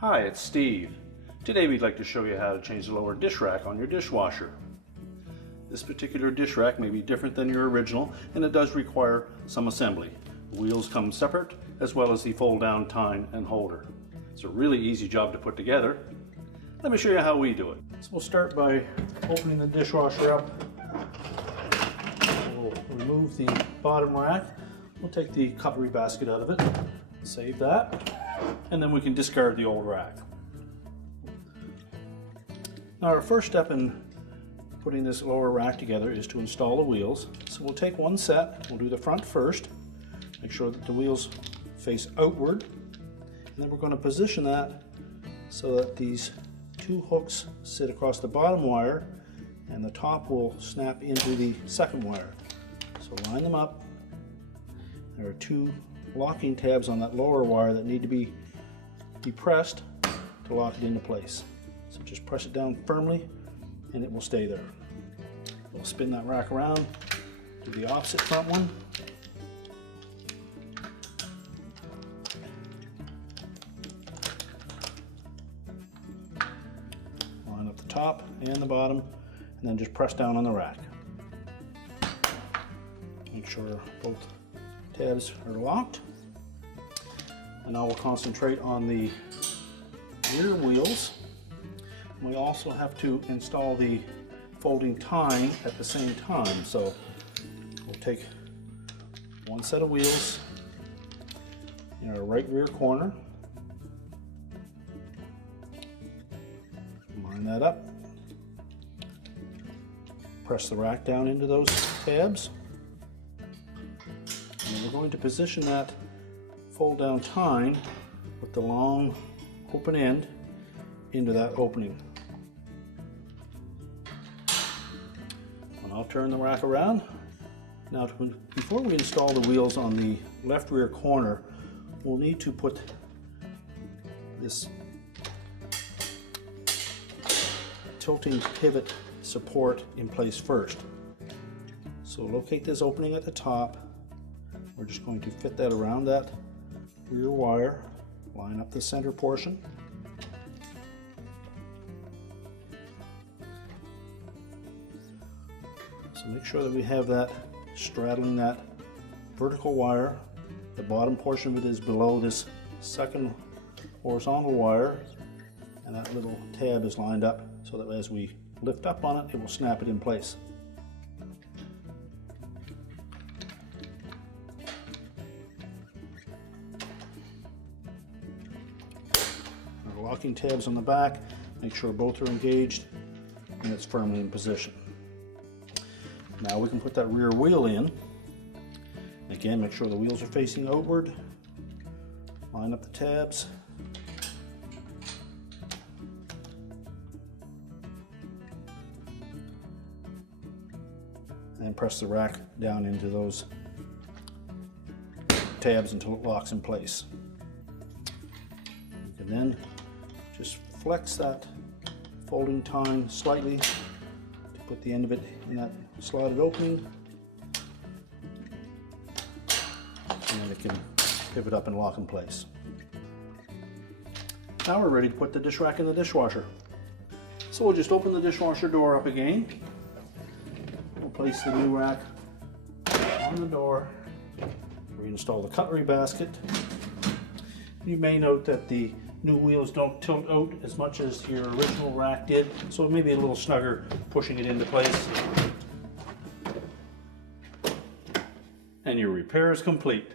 Hi, it's Steve. Today we'd like to show you how to change the lower dish rack on your dishwasher. This particular dish rack may be different than your original, and it does require some assembly. The wheels come separate, as well as the fold-down tine and holder. It's a really easy job to put together. Let me show you how we do it. So we'll start by opening the dishwasher up. We'll remove the bottom rack. We'll take the cutlery basket out of it, save that, and then we can discard the old rack. Now our first step in putting this lower rack together is to install the wheels. So we'll take one set, we'll do the front first, make sure that the wheels face outward, and then we're going to position that so that these two hooks sit across the bottom wire and the top will snap into the second wire. So line them up. There are two locking tabs on that lower wire that need to be depressed to lock it into place. So just press it down firmly and it will stay there. We'll spin that rack around to the opposite front one. Line up the top and the bottom and then just press down on the rack. Make sure both tabs are locked. And now we'll concentrate on the rear wheels. We also have to install the folding tine at the same time. So we'll take one set of wheels in our right rear corner, line that up, press the rack down into those tabs, and we're going to position that fold down tine with the long open end into that opening. And I'll turn the rack around. Now before we install the wheels on the left rear corner, we'll need to put this tilting pivot support in place first. So locate this opening at the top. We're just going to fit that around that rear wire, line up the center portion. So make sure that we have that straddling that vertical wire. The bottom portion of it is below this second horizontal wire, and that little tab is lined up so that as we lift up on it, it will snap it in place. Our locking tabs on the back, make sure both are engaged and it's firmly in position. Now we can put that rear wheel in. Again, make sure the wheels are facing outward. Line up the tabs. And press the rack down into those tabs until it locks in place. You can then just flex that folding tine slightly to put the end of it in that slotted opening, and then it can pivot up and lock in place. Now we're ready to put the dish rack in the dishwasher. So we'll just open the dishwasher door up again. We'll place the new rack on the door, reinstall the cutlery basket. You may note that the new wheels don't tilt out as much as your original rack did, so it may be a little snugger pushing it into place. And your repair is complete.